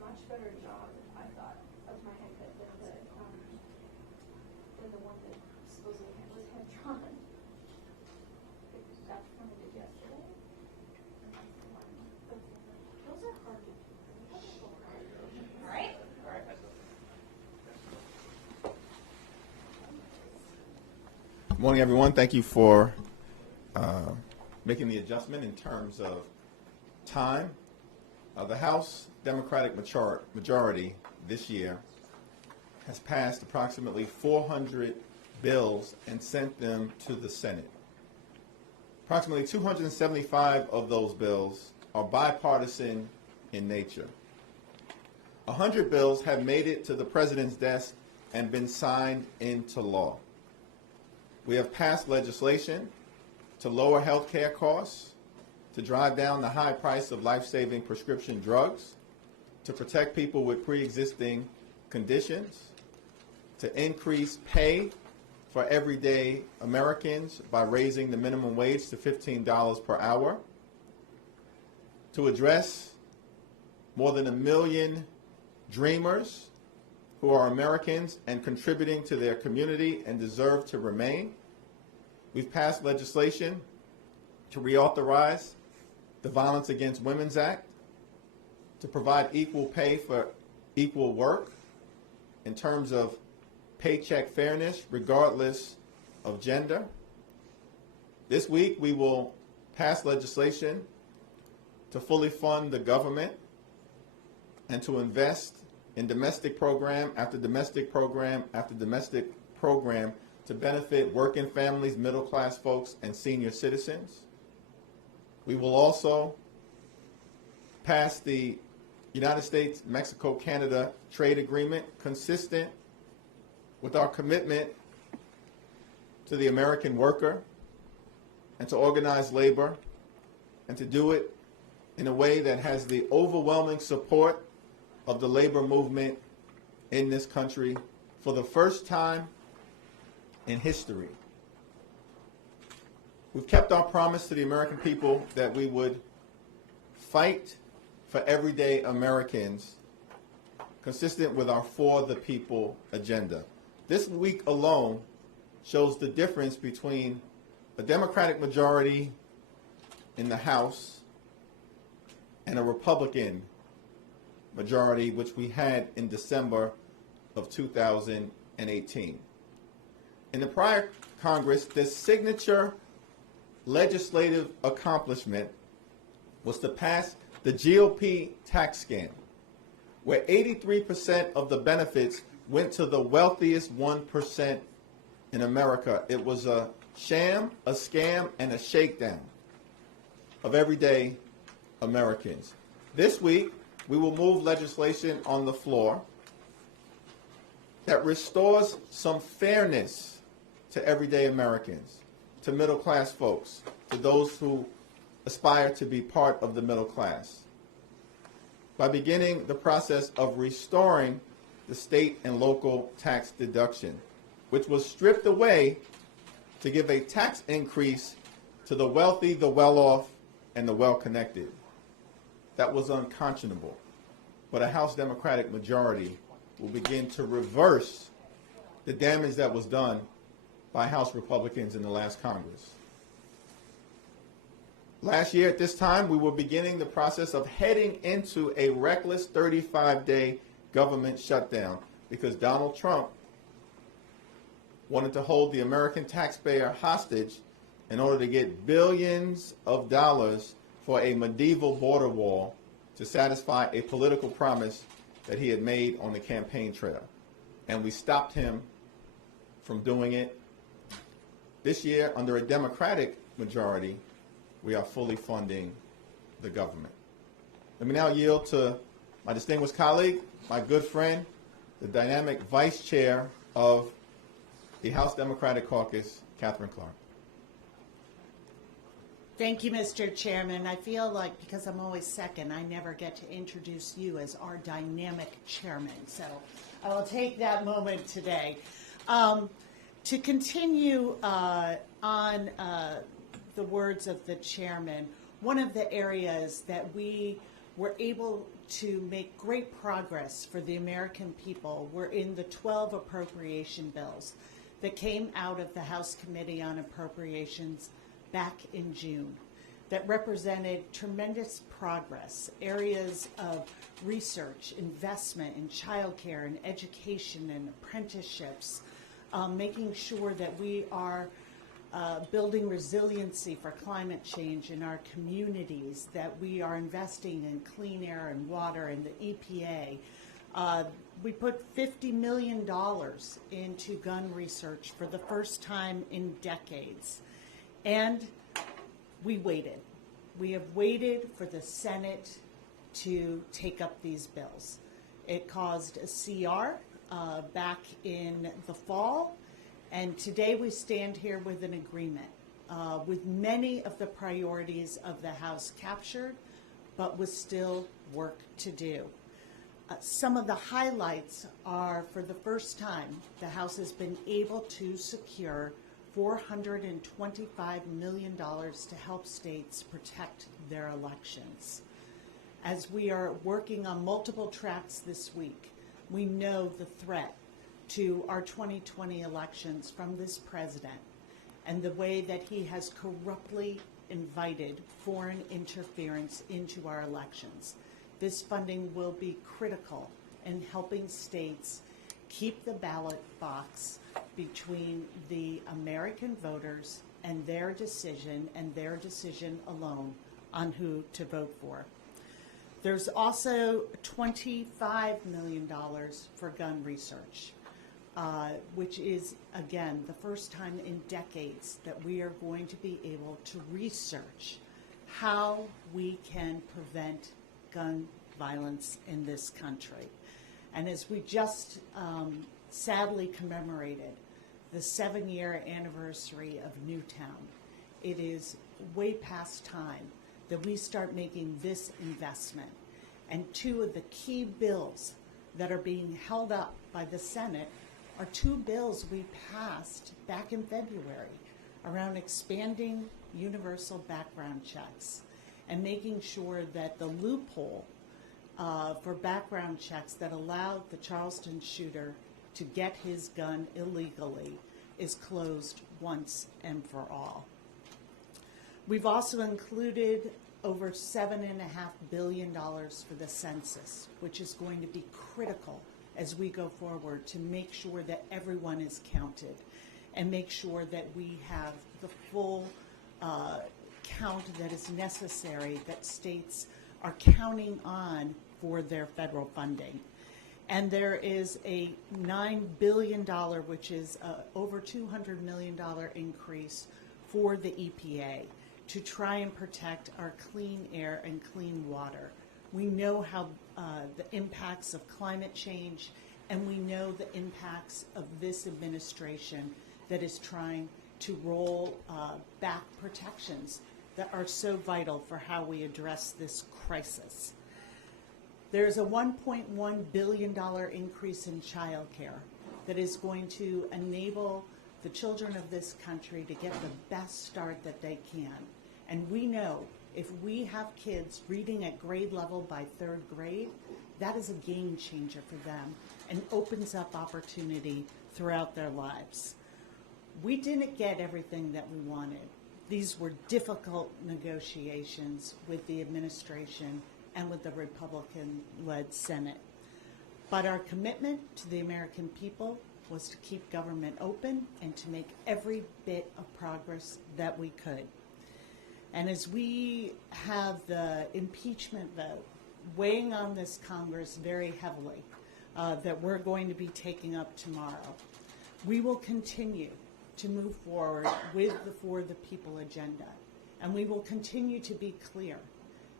much better job, I thought, of my haircut than the one that supposedly was hand drawn. That's the one I did yesterday. And that's the one. Those are hard to do. All right. All right. Good morning, everyone. Thank you for making the adjustment in terms of time. The House Democratic majority this year has passed approximately 400 bills and sent them to the Senate. Approximately 275 of those bills are bipartisan in nature. 100 bills have made it to the President's desk and been signed into law. We have passed legislation to lower health care costs, to drive down the high price of life-saving prescription drugs, to protect people with pre-existing conditions, to increase pay for everyday Americans by raising the minimum wage to $15 per hour, to address more than 1 million dreamers who are Americans and contributing to their community and deserve to remain. We've passed legislation to reauthorize the Violence Against Women's Act, to provide equal pay for equal work in terms of paycheck fairness regardless of gender. This week we will pass legislation to fully fund the government and to invest in domestic program after domestic program after domestic program to benefit working families, middle class folks, and senior citizens. We will also pass the United States-Mexico-Canada trade agreement consistent with our commitment to the American worker and to organize labor, and to do it in a way that has the overwhelming support of the labor movement in this country for the first time in history. We've kept our promise to the American people that we would fight for everyday Americans consistent with our For the People agenda. This week alone shows the difference between a Democratic majority in the House and a Republican majority, which we had in December of 2018. In the prior Congress, the signature legislative accomplishment was to pass the GOP tax scam, where 83% of the benefits went to the wealthiest 1% in America. It was a sham, a scam, and a shakedown of everyday Americans. This week, we will move legislation on the floor that restores some fairness to everyday Americans, to middle class folks, to those who aspire to be part of the middle class, by beginning the process of restoring the state and local tax deduction, which was stripped away to give a tax increase to the wealthy, the well-off, and the well-connected. That was unconscionable. But a House Democratic majority will begin to reverse the damage that was done by House Republicans in the last Congress. Last year at this time, we were beginning the process of heading into a reckless 35-day government shutdown because Donald Trump wanted to hold the American taxpayer hostage in order to get billions of dollars for a medieval border wall to satisfy a political promise that he had made on the campaign trail. And we stopped him from doing it. This year, under a Democratic majority, we are fully funding the government. Let me now yield to my distinguished colleague, my good friend, the dynamic Vice Chair of the House Democratic Caucus, Katherine Clark. Thank you, Mr. Chairman. I feel like because I'm always second, I never get to introduce you as our dynamic chairman. So I will take that moment today. To continue on the words of the chairman, one of the areas that we were able to make great progress for the American people were in the 12 appropriation bills that came out of the House Committee on Appropriations back in June, that represented tremendous progress, areas of research, investment in childcare and education and apprenticeships, making sure that we are building resiliency for climate change in our communities, that we are investing in clean air and water and the EPA. We put $50 million into gun research for the first time in decades. And we waited. We have waited for the Senate to take up these bills. It caused a CR back in the fall, and today we stand here with an agreement with many of the priorities of the House captured, but with still work to do. Some of the highlights are, for the first time, the House has been able to secure $425 million to help states protect their elections. As we are working on multiple tracks this week, we know the threat to our 2020 elections from this president and the way that he has corruptly invited foreign interference into our elections. This funding will be critical in helping states keep the ballot box between the American voters and their decision alone on who to vote for. There's also $25 million for gun research, which is, again, the first time in decades that we are going to be able to research how we can prevent gun violence in this country. And as we just sadly commemorated the 7-year anniversary of Newtown, it is way past time that we start making this investment. And two of the key bills that are being held up by the Senate are two bills we passed back in February around expanding universal background checks and making sure that the loophole for background checks that allowed the Charleston shooter to get his gun illegally is closed once and for all. We've also included over $7.5 billion for the census, which is going to be critical as we go forward to make sure that everyone is counted and make sure that we have the full count that is necessary, that states are counting on for their federal funding. And there is a $9 billion, which is over $200 million increase for the EPA to try and protect our clean air and clean water. We know how the impacts of climate change, and we know the impacts of this administration that is trying to roll back protections that are so vital for how we address this crisis. There's a $1.1 billion increase in child care that is going to enable the children of this country to get the best start that they can. And we know if we have kids reading at grade level by 3rd grade, that is a game changer for them and opens up opportunity throughout their lives. We didn't get everything that we wanted. These were difficult negotiations with the administration and with the Republican-led Senate. But our commitment to the American people was to keep government open and to make every bit of progress that we could. And as we have the impeachment vote weighing on this Congress very heavily, that we're going to be taking up tomorrow, we will continue to move forward with the For the People agenda. And we will continue to be clear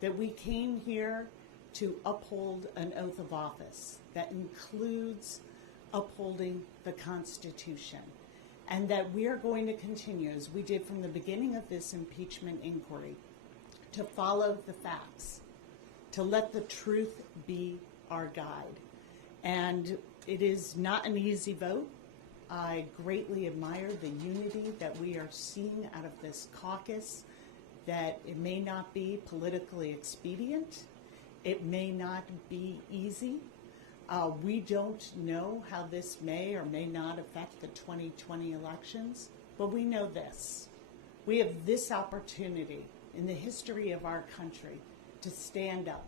that we came here to uphold an oath of office that includes upholding the Constitution, and that we are going to continue, as we did from the beginning of this impeachment inquiry, to follow the facts, to let the truth be our guide. And it is not an easy vote. I greatly admire the unity that we are seeing out of this caucus, that it may not be politically expedient, It may not be easy. We don't know how this may or may not affect the 2020 elections, but we know this. We have this opportunity in the history of our country to stand up,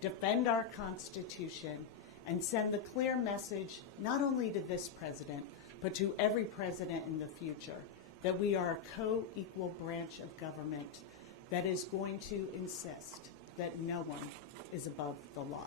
defend our Constitution, and send the clear message not only to this president, but to every president in the future, that we are a co-equal branch of government that is going to insist that no one is above the law.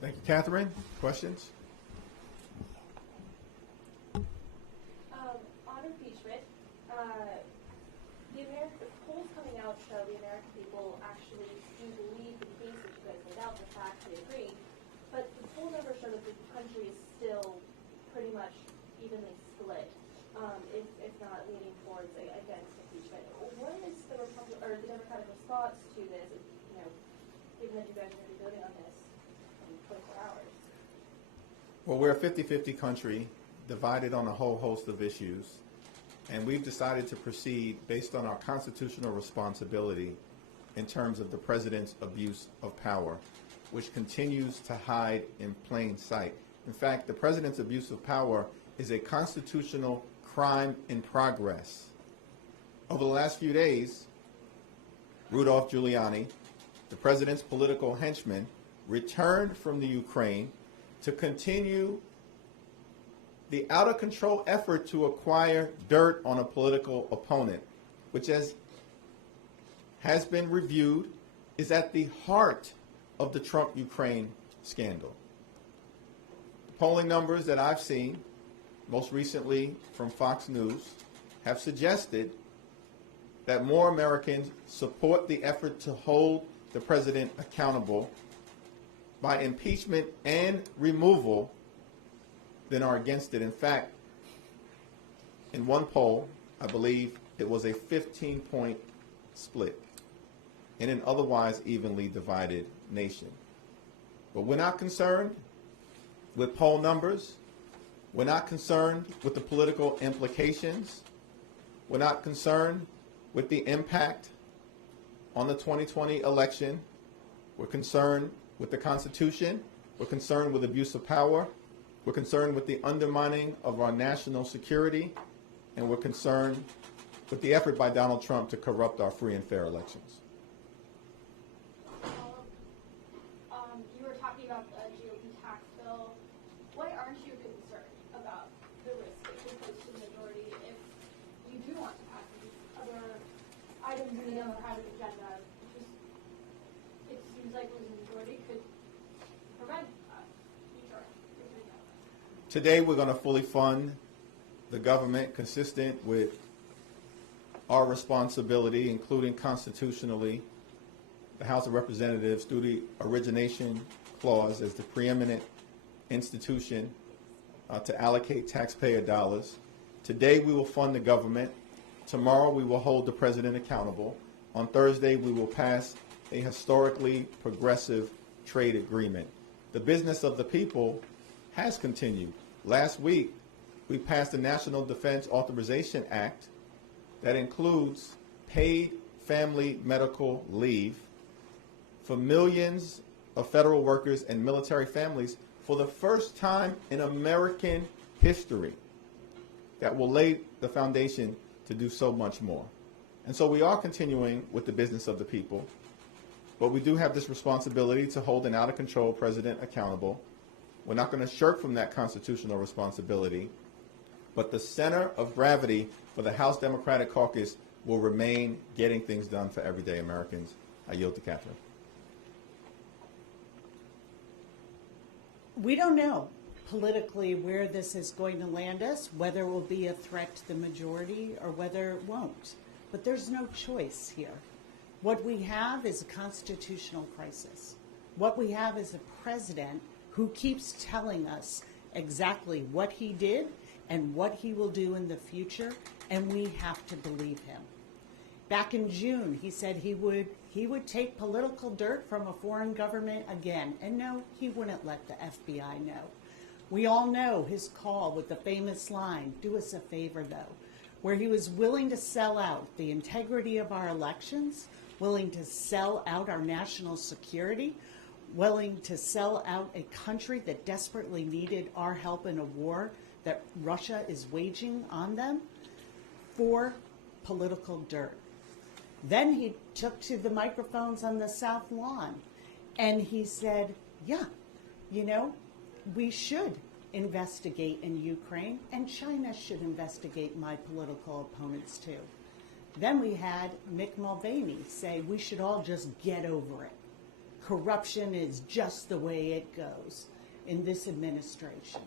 Thank you, Catherine. Questions? On impeachment, the polls coming out show the American people actually do believe the case that you guys laid out, the facts, they agree. But the poll numbers show that the country is still pretty much evenly split, if not leaning towards against impeachment. What is the Democratic response to this? Given that you guys are going to be voting on this in 24 hours. Well, we're a 50-50 country divided on a whole host of issues, and we've decided to proceed based on our constitutional responsibility in terms of the president's abuse of power, which continues to hide in plain sight. In fact, the president's abuse of power is a constitutional crime in progress. Over the last few days, Rudolph Giuliani, the president's political henchman, returned from the Ukraine to continue the out-of-control effort to acquire dirt on a political opponent, which has been reviewed, is at the heart of the Trump-Ukraine scandal. The polling numbers that I've seen, most recently from Fox News, have suggested that more Americans support the effort to hold the president accountable by impeachment and removal than are against it. In fact, in one poll, I believe it was a 15-point split in an otherwise evenly divided nation. But we're not concerned with poll numbers. We're not concerned with the political implications. We're not concerned with the impact on the 2020 election. We're concerned with the Constitution. We're concerned with abuse of power. We're concerned with the undermining of our national security. And we're concerned with the effort by Donald Trump to corrupt our free and fair elections. You were talking about the GOP tax bill. Why aren't you concerned about the risk it could pose to the majority if you do want to pass these other items in the Democratic agenda? It seems like losing the majority could prevent future. Today, we're going to fully fund the government consistent with our responsibility, including constitutionally, the House of Representatives through the origination clause as the preeminent institution to allocate taxpayer dollars. Today, we will fund the government. Tomorrow, we will hold the president accountable. On Thursday, we will pass a historically progressive trade agreement. The business of the people has continued. Last week, we passed the National Defense Authorization Act that includes paid family medical leave for millions of federal workers and military families for the first time in American history, that will lay the foundation to do so much more. And so we are continuing with the business of the people, but we do have this responsibility to hold an out-of-control president accountable. We're not going to shirk from that constitutional responsibility, but the center of gravity for the House Democratic Caucus will remain getting things done for everyday Americans. I yield to Catherine. We don't know politically where this is going to land us, whether it will be a threat to the majority or whether it won't. But there's no choice here. What we have is a constitutional crisis. What we have is a president who keeps telling us exactly what he did and what he will do in the future, and we have to believe him. Back in June, he said he would take political dirt from a foreign government again, and no, he wouldn't let the FBI know. We all know his call with the famous line, "Do us a favor, though," where he was willing to sell out the integrity of our elections willing to sell out our national security, willing to sell out a country that desperately needed our help in a war that Russia is waging on them for political dirt. Then he took to the microphones on the South Lawn and he said, yeah, you know, we should investigate in Ukraine and China should investigate my political opponents too. Then we had Mick Mulvaney say we should all just get over it. Corruption is just the way it goes in this administration.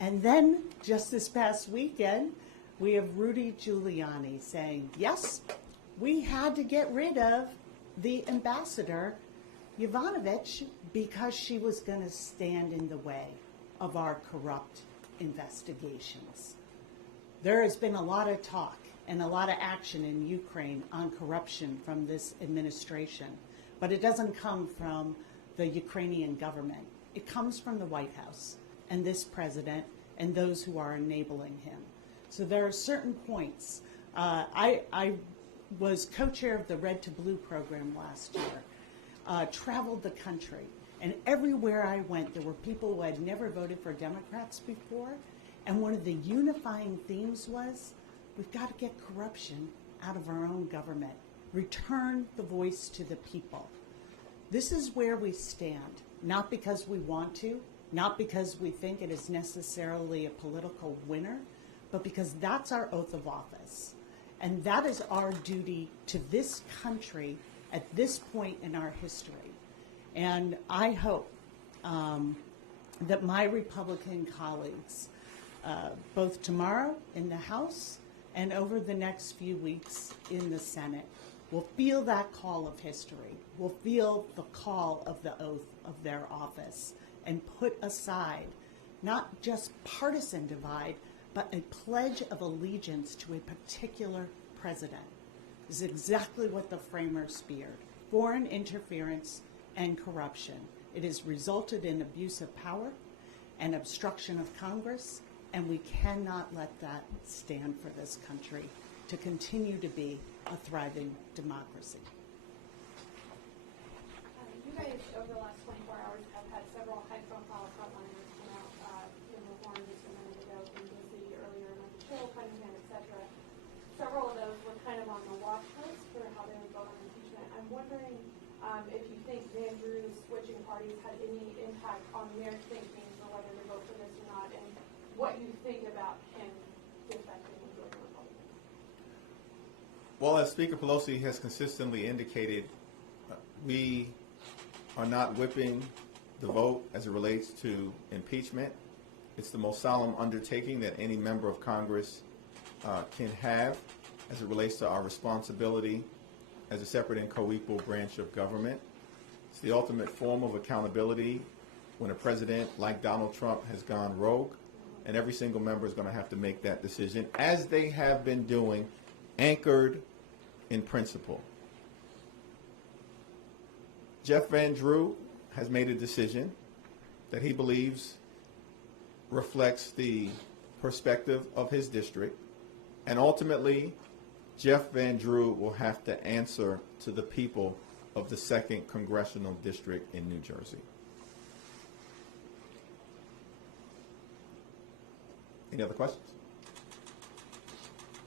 And then just this past weekend, we have Rudy Giuliani saying, yes, we had to get rid of the ambassador, Yovanovitch, because she was going to stand in the way of our corrupt investigations. There has been a lot of talk and a lot of action in Ukraine on corruption from this administration, but it doesn't come from the Ukrainian government. It comes from the White House and this president and those who are enabling him. So there are certain points. I was co-chair of the Red to Blue program last year, traveled the country, and everywhere I went, there were people who had never voted for Democrats before, and one of the unifying themes was, we've got to get corruption out of our own government. Return the voice to the people. This is where we stand, not because we want to, not because we think it is necessarily a political winner, but because that's our oath of office. And that is our duty to this country at this point in our history. And I hope that my Republican colleagues, both tomorrow in the House and over the next few weeks in the Senate, will feel that call of history, will feel the call of the oath of their office, and put aside not just partisan divide, but a pledge of allegiance to a particular president. This is exactly what the framers feared: foreign interference and corruption. It has resulted in abuse of power and obstruction of Congress, and we cannot let that stand for this country to continue to be a thriving democracy. You guys, over the last 24 hours, have had several high-profile frontliners come out in reform just a minute ago, from D.C. earlier, Michael Chill, Cunningham, etc. Several of those were kind of on the watch list for how they would vote on impeachment. I'm wondering if you think Van Drew's switching parties had any impact on their thinking for whether to vote for this or not, and what you think about him defecting and voting Republican. Well, as Speaker Pelosi has consistently indicated, we are not whipping the vote as it relates to impeachment. It's the most solemn undertaking that any member of Congress can have as it relates to our responsibility as a separate and co-equal branch of government. It's the ultimate form of accountability when a president like Donald Trump has gone rogue, and every single member is going to have to make that decision, as they have been doing, anchored in principle. Jeff Van Drew has made a decision that he believes reflects the perspective of his district, and ultimately Jeff Van Drew will have to answer to the people of the 2nd Congressional District in New Jersey. Any other questions?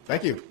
Thank you.